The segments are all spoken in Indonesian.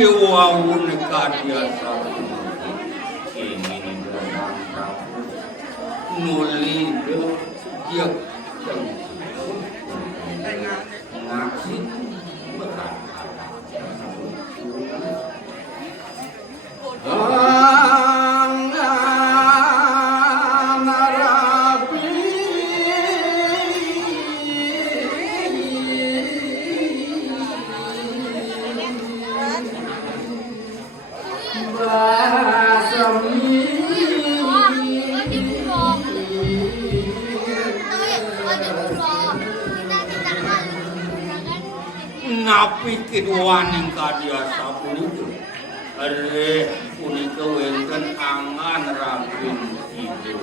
dewa unika biasa ingin dalam Prabu nuli dia ngaksi berat napi keduaning kadiasa punika are punika wonten angan rapin ibu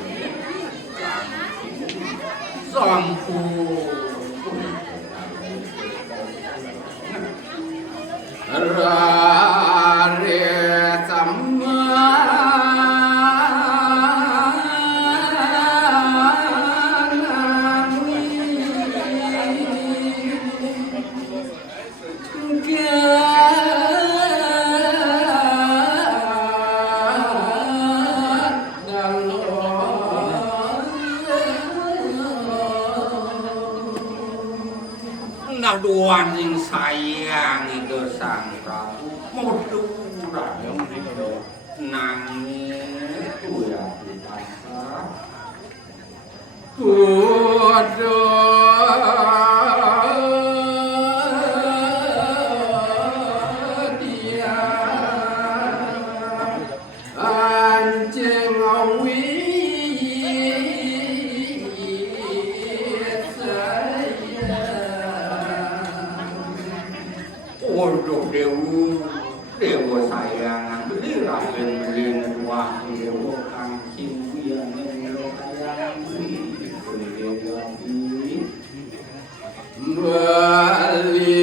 sampun rare sama duan yang sayang itu sang Prabu modura nangis ya dipaksa dia anjing awi Waduh dewa sayang beli raden beli wah dewa kancing yang sayang beli beli